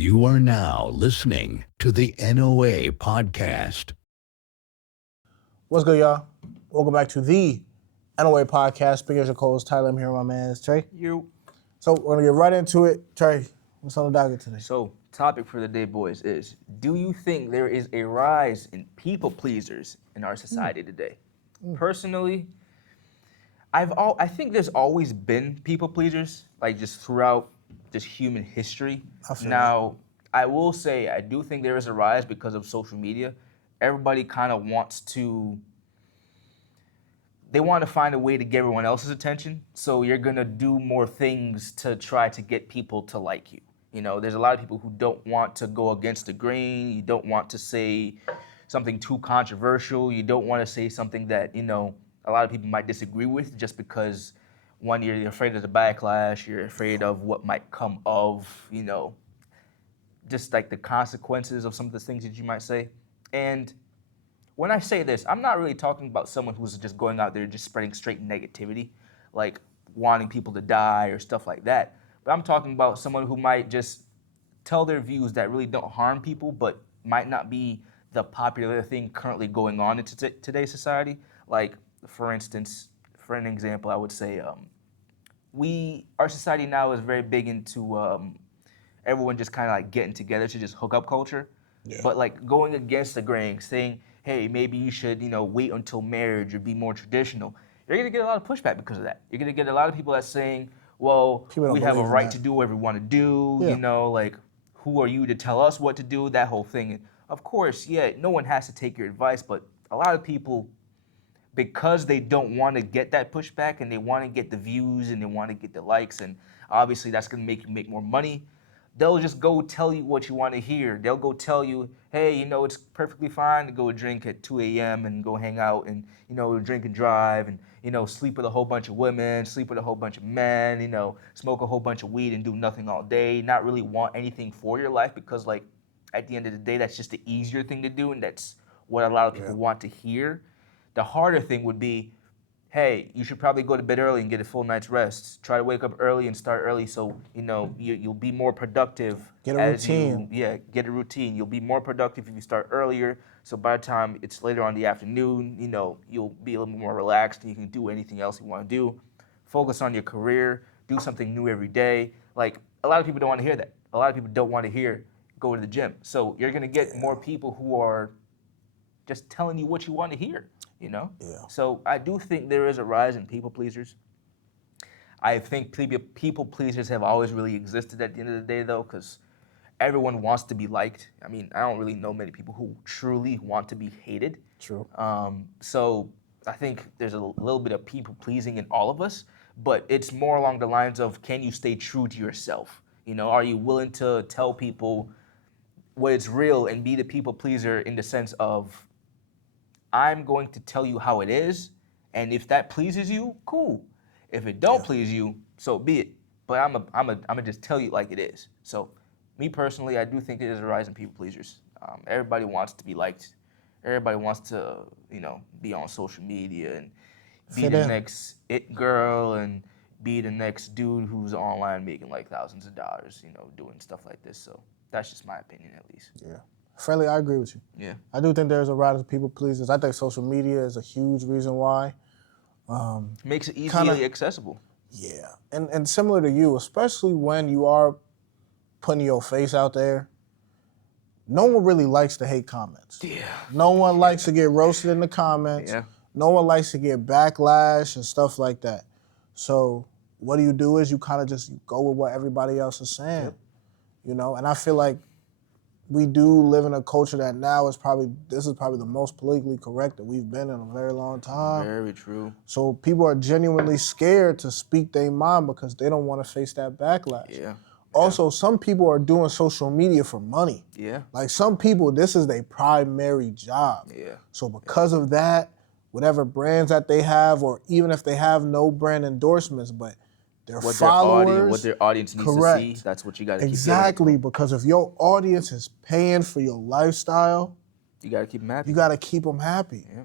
You are now listening to the NOA podcast. What's good, y'all? Welcome back to the NOA podcast. Speaking as your co-host, Tyler. I'm here with my man, Trey. So we're gonna get right into it. Trey, what's on the docket today? So, topic for the day, boys, is: do you think there is a rise in people pleasers in our society today? Personally, I think there's always been people pleasers, like just throughout just human history. Now, I will say I do think there is a rise because of social media. Everybody kind of they want to find a way to get everyone else's attention. So you're gonna do more things to try to get people to like you. You know, there's a lot of people who don't want to go against the grain. You don't want to say something too controversial. You don't want to say something that, you know, a lot of people might disagree with just because, one, you're afraid of the backlash, you're afraid of what might come of, you know, just like the consequences of some of the things that you might say. And when I say this, I'm not really talking about someone who's just going out there just spreading straight negativity, like wanting people to die or stuff like that. But I'm talking about someone who might just tell their views that really don't harm people, but might not be the popular thing currently going on in today's society. Like, for instance, for an example, I would say our society now is very big into everyone just kind of like getting together to just hook up culture. Yeah. But like going against the grain, saying, hey, maybe you should, you know, wait until marriage or be more traditional. You're gonna get a lot of pushback because of that. You're gonna get a lot of people that's saying, well, we have a right to do whatever we want to do, you know, like, who are you to tell us what to do, that whole thing. And of course, yeah, no one has to take your advice, but a lot of people, because they don't want to get that pushback and they want to get the views and they want to get the likes, and obviously that's gonna make you make more money, they'll just go tell you what you want to hear. They'll go tell you, hey, you know, it's perfectly fine to go drink at 2 a.m. and go hang out and, you know, drink and drive and, you know, sleep with a whole bunch of women, sleep with a whole bunch of men, you know, smoke a whole bunch of weed and do nothing all day, not really want anything for your life because, like, at the end of the day, that's just the easier thing to do, and that's what a lot of people want to hear. The harder thing would be, hey, you should probably go to bed early and get a full night's rest. Try to wake up early and start early so, you know, you'll be more productive. Get a routine. Get a routine. You'll be more productive if you start earlier. So by the time it's later on in the afternoon, you know, you'll be a little more relaxed and you can do anything else you want to do. Focus on your career. Do something new every day. Like, a lot of people don't want to hear that. A lot of people don't want to hear go to the gym. So you're going to get more people who are just telling you what you want to hear. You know? Yeah. So I do think there is a rise in people pleasers. I think people pleasers have always really existed at the end of the day, though, because everyone wants to be liked. I mean, I don't really know many people who truly want to be hated. True. So I think there's a little bit of people pleasing in all of us, but it's more along the lines of, can you stay true to yourself? You know, are you willing to tell people what is real and be the people pleaser in the sense of, I'm going to tell you how it is, and if that pleases you, cool. If it don't please you, so be it. But I'm gonna just tell you like it is. So, me personally, I do think there's a rise in people pleasers. Everybody wants to be liked. Everybody wants to, you know, be on social media and be the next it girl and be the next dude who's online making like thousands of dollars, you know, doing stuff like this. So that's just my opinion, at least. Yeah. Friendly, I agree with you. Yeah. I do think there's a rise of people pleasers. I think social media is a huge reason why. Makes it easily accessible. Yeah. And similar to you, especially when you are putting your face out there, no one really likes to hate comments. Yeah. No one likes to get roasted in the comments. Yeah. No one likes to get backlash and stuff like that. So what do? Is you kind of just go with what everybody else is saying. You know, and I feel like we do live in a culture that now is probably the most politically correct that we've been in a very long time. Very true. So people are genuinely scared to speak their mind because they don't want to face that backlash. Yeah. Also, some people are doing social media for money. Yeah. Like, some people, this is their primary job. Yeah. So because of that, whatever brands that they have, or even if they have no brand endorsements, but their followers, what their audience needs to see, that's what you got to keep. Exactly, because if your audience is paying for your lifestyle, you got to keep them happy. You got to keep them happy. Yeah.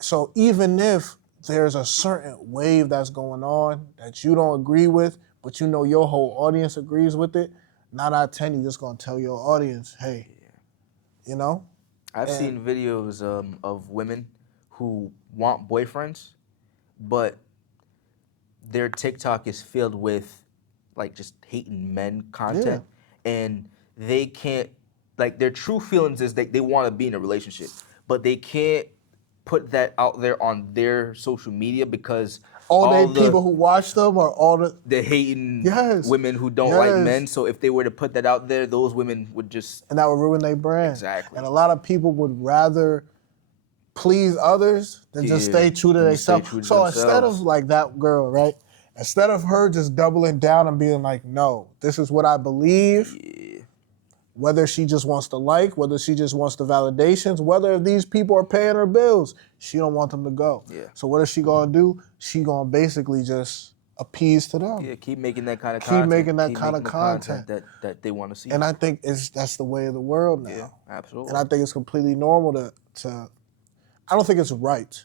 So even if there's a certain wave that's going on that you don't agree with, but you know your whole audience agrees with it, 9 out of 10, you just gonna tell your audience, hey, you know? I've seen videos of women who want boyfriends, but their TikTok is filled with like just hating men content, and they can't, like, their true feelings is they want to be in a relationship, but they can't put that out there on their social media because all the people who watch them are all the hating Yes. women who don't like men. So if they were to put that out there, those women would just, and that would ruin their brand. Exactly. And a lot of people would rather please others than just stay true to themselves. So instead of like that girl, right? Instead of her just doubling down and being like, no, this is what I believe. Whether she just wants to like, whether she just wants the validations, whether these people are paying her bills, she don't want them to go. So what is she gonna do? She gonna basically just appease to them. Keep making that kind of content. Keep making that kind of content that they want to see. And I think that's the way of the world now. Yeah, absolutely. And I think it's completely normal to I don't think it's right,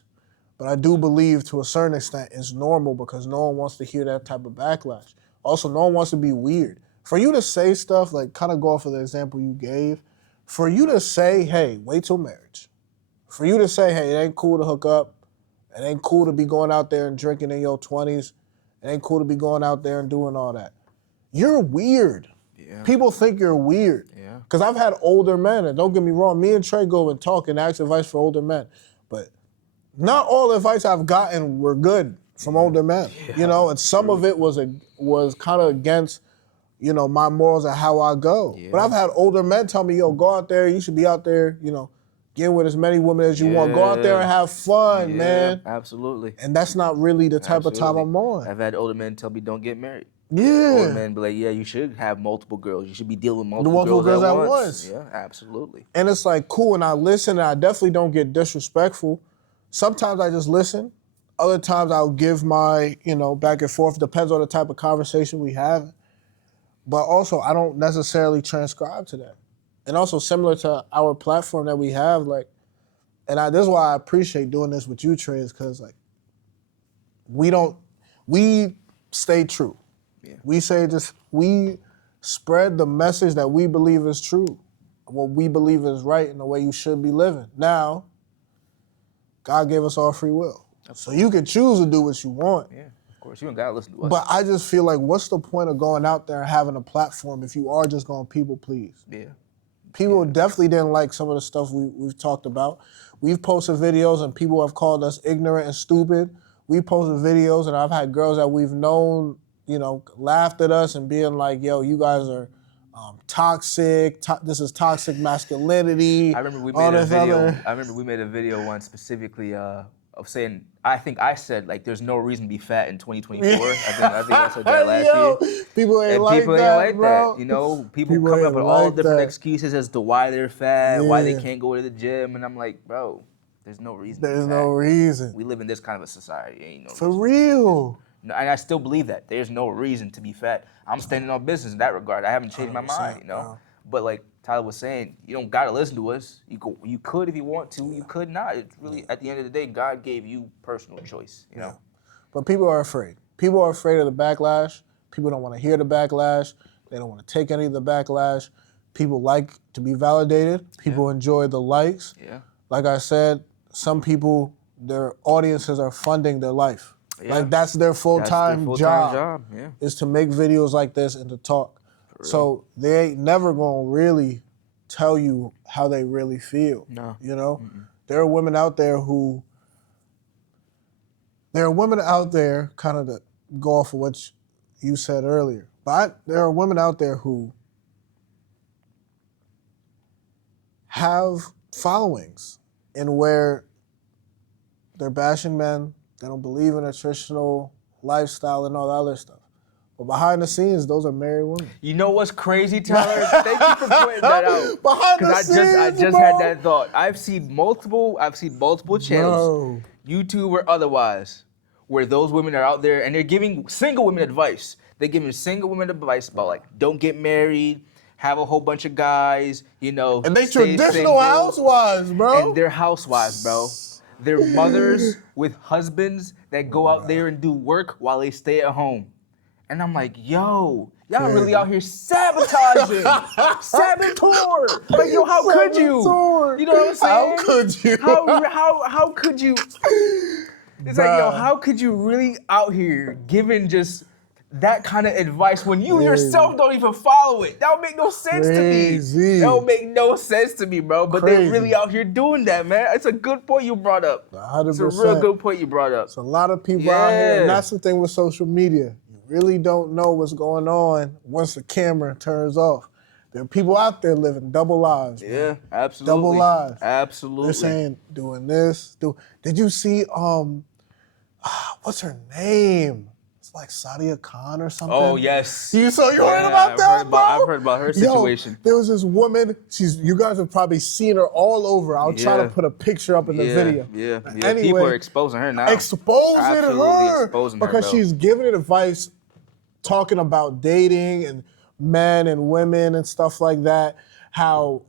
but I do believe to a certain extent it's normal because no one wants to hear that type of backlash. Also, no one wants to be weird. For you to say stuff, like kind of go off of the example you gave, for you to say, hey, wait till marriage. For you to say, hey, it ain't cool to hook up. It ain't cool to be going out there and drinking in your 20s. It ain't cool to be going out there and doing all that. You're weird. People think you're weird. Because I've had older men, and don't get me wrong, me and Trey go and talk and ask advice for older men. But not all the advice I've gotten were good from older men. You know, and some of it was kind of against, you know, my morals and how I go. But I've had older men tell me, yo, go out there, you should be out there, you know, get with as many women as you want. Go out there and have fun, man. Absolutely. And that's not really the type of time I'm on. I've had older men tell me don't get married. Yeah. Older men be like, yeah, you should have multiple girls. You should be dealing with multiple girls at once. Yeah, absolutely. And it's like, cool, and I listen, and I definitely don't get disrespectful. Sometimes I just listen. Other times I'll give my, you know, back and forth. Depends on the type of conversation we have. But also, I don't necessarily transcribe to that. And also, similar to our platform that we have, like, and this is why I appreciate doing this with you, Trey, is because, like, we stay true. We say we spread the message that we believe is true, what we believe is right and the way you should be living. Now, God gave us all free will. So you can choose to do what you want. Yeah, of course. You don't got to listen to us. But I just feel like, what's the point of going out there and having a platform if you are just going to people please? People definitely didn't like some of the stuff we've talked about. We've posted videos and people have called us ignorant and stupid. We posted videos and I've had girls that we've known, you know, laughed at us and being like, yo, you guys are toxic. This is toxic masculinity. I remember we made a video once specifically of saying, I think I said, like, there's no reason to be fat in 2024. I think I said that last year. People ain't like that. You know, people come up with all different excuses as to why they're fat, why they can't go to the gym, and I'm like, bro, there's no reason. There's no reason. We live in this kind of a society. Ain't no For real. And I still believe that. There's no reason to be fat. I'm standing on business in that regard. I haven't changed my mind, you know? But like Tyler was saying, you don't gotta listen to us. You could if you want to, you could not. It's really, at the end of the day, God gave you personal choice, you know? But people are afraid. People are afraid of the backlash. People don't wanna hear the backlash. They don't wanna take any of the backlash. People like to be validated. People enjoy the likes. Like I said, some people, their audiences are funding their life. Like that's their full-time job is to make videos like this and to talk. So they ain't never gonna really tell you how they really feel. No. You know? There are women out there kind of to go off of what you said earlier, but there are women out there who have followings and where they're bashing men. They don't believe in a traditional lifestyle and all that other stuff. But behind the scenes, those are married women. You know what's crazy, Tyler? Thank you for pointing that out. Behind the scenes, I just had that thought. I've seen multiple channels, YouTube or otherwise, where those women are out there and they're giving single women advice. They're giving single women advice about, like, don't get married, have a whole bunch of guys, you know. And they traditional housewives, bro. And they're housewives, bro. They're mothers with husbands that go out there and do work while they stay at home. And I'm like, yo, Y'all really out here sabotaging. Saboteur. Like, yo, how could you? Saboteur. You know what I'm saying? How could you? How could you? It's like, yo, Bruh. how could you really out here giving just that kind of advice when you yourself don't even follow it? That would make no sense to me. Crazy. That would make no sense to me, bro. But they Crazy. really out here doing that, man. It's a good point you brought up. 100%. It's a real good point you brought up. It's a lot of people out here, Yeah. and that's the thing with social media. You really don't know what's going on once the camera turns off. There are people out there living double lives. Man. Yeah, absolutely. Double lives. Absolutely. They're saying doing this. Did you see what's her name? It's like Sadia Khan or something. Oh, yes. You heard Yeah, about that, I've heard about her situation. Yo, there was this woman. You guys have probably seen her all over. I'll try to Yeah. put a picture up in the video. Yeah. Anyway, People are exposing her now. exposing Absolutely her exposing her, because bro. she's giving advice, talking about dating and men and women and stuff like that. How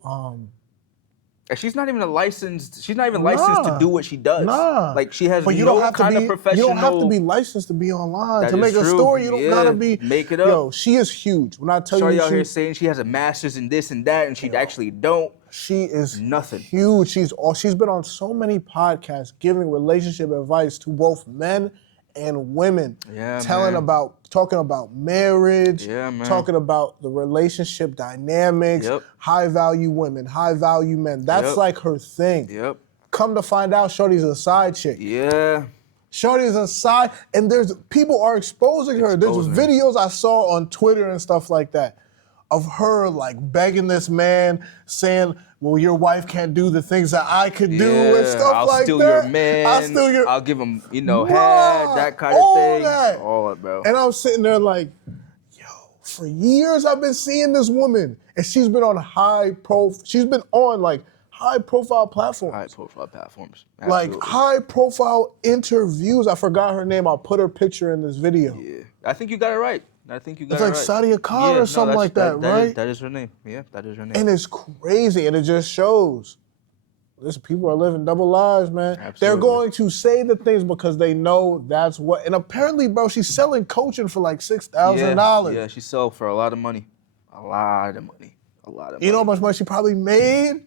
And she's not even licensed to Nah. do what she does. Nah. Like, she has but you no don't have kind to be, of professional. You don't have to be licensed to be online That to make is a true. story. You don't Yeah. gotta be. Make it up. Yo, she is huge. When I tell Shorty you, out here saying she has a master's in this and that, and she actually don't. she is Nothing. huge. She's been on so many podcasts giving relationship advice to both men and women. Yeah, Talking about marriage, Yeah, man. talking about the relationship dynamics, Yep. high value women, high value men. That's Yep. like her thing. Yep. Come to find out, Shorty's a side chick. Yeah. Shorty's a side, and people are exposing her. There's Exposing her. videos I saw on Twitter and stuff like that of her like begging this man, saying, "Well, your wife can't do the things that I could do," and stuff I'll like steal that. your man. I'll steal your. I'll give him, Bruh, head, that kind of all thing. that. All that, bro. And I'm sitting there like, yo, for years I've been seeing this woman, and she's been on high profile platforms. High profile platforms. Like Absolutely. high profile interviews. I forgot her name. I'll put her picture in this video. Yeah. I think you got it right. It's like Sadia Khan or something like that, right? That is her name. Yeah, that is her name. And it's crazy, and it just shows. Listen, people are living double lives, man. Absolutely. They're going to say the things because they know that's what. And apparently, bro, she's selling coaching for like $6,000. Yeah, she sold for a lot of money. A lot of money. You know how much money she probably made,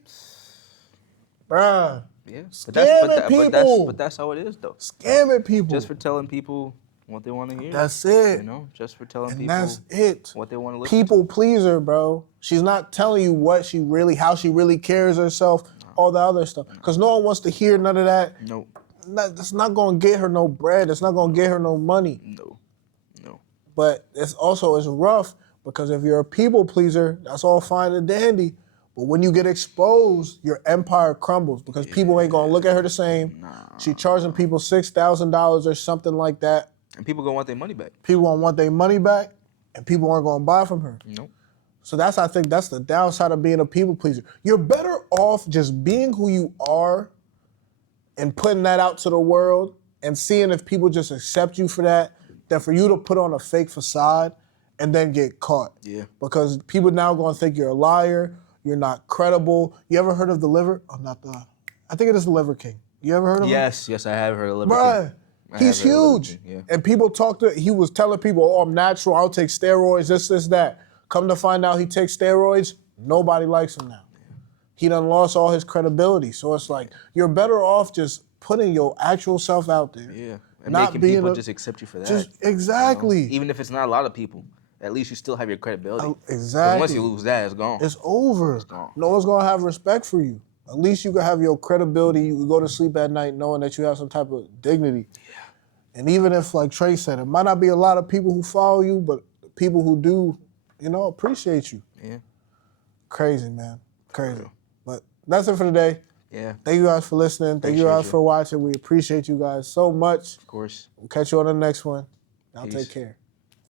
bruh? Yeah. Scamming people. But that's how it is, though. Scamming people. Just for telling people what they want to hear. That's it. Just for telling And people that's it. what they want to listen People pleaser, bro. She's not telling you how she really carries herself, all the other stuff. Because no one wants to hear none of that. to. That's not going to get her no bread. It's not going to get her no money. No. But it's rough because if you're a people pleaser, that's all fine and dandy. But when you get exposed, your empire crumbles because people ain't going to look at her the same. She charging people $6,000 or something like that. And people gonna want their money back. People won't want their money back, and people aren't going to buy from her. Nope. So I think that's the downside of being a people pleaser. You're better off just being who you are and putting that out to the world and seeing if people just accept you for that than for you to put on a fake facade and then get caught. Yeah. Because people now going to think you're a liar, you're not credible. You ever heard of I think it is the Liver King. You ever heard of him? Yes, I have heard of Liver Bruh, King. I he's have heard of Liver huge. King, yeah. And people he was telling people, oh, I'm natural, I'll take steroids, this, that. Come to find out he takes steroids, nobody likes him now. He done lost all his credibility. So it's like, you're better off just putting your actual self out there. Yeah. And Not making being people a- just accept you for that. Just exactly. Even if it's not a lot of people, at least you still have your credibility. 'Cause Exactly. once you lose that, it's gone. It's over. gone. No one's gonna have respect for you. At least you can have your credibility. You can go to sleep at night knowing that you have some type of dignity. Yeah. And even if, like Trey said, it might not be a lot of people who follow you, but the people who do, appreciate you. Yeah. Crazy, man. Crazy. But that's it for today. Yeah. Thank you guys for listening. Thank you Appreciate guys you. for watching. We appreciate you guys so much. Of course. We'll catch you on the next one. Y'all Peace. take care.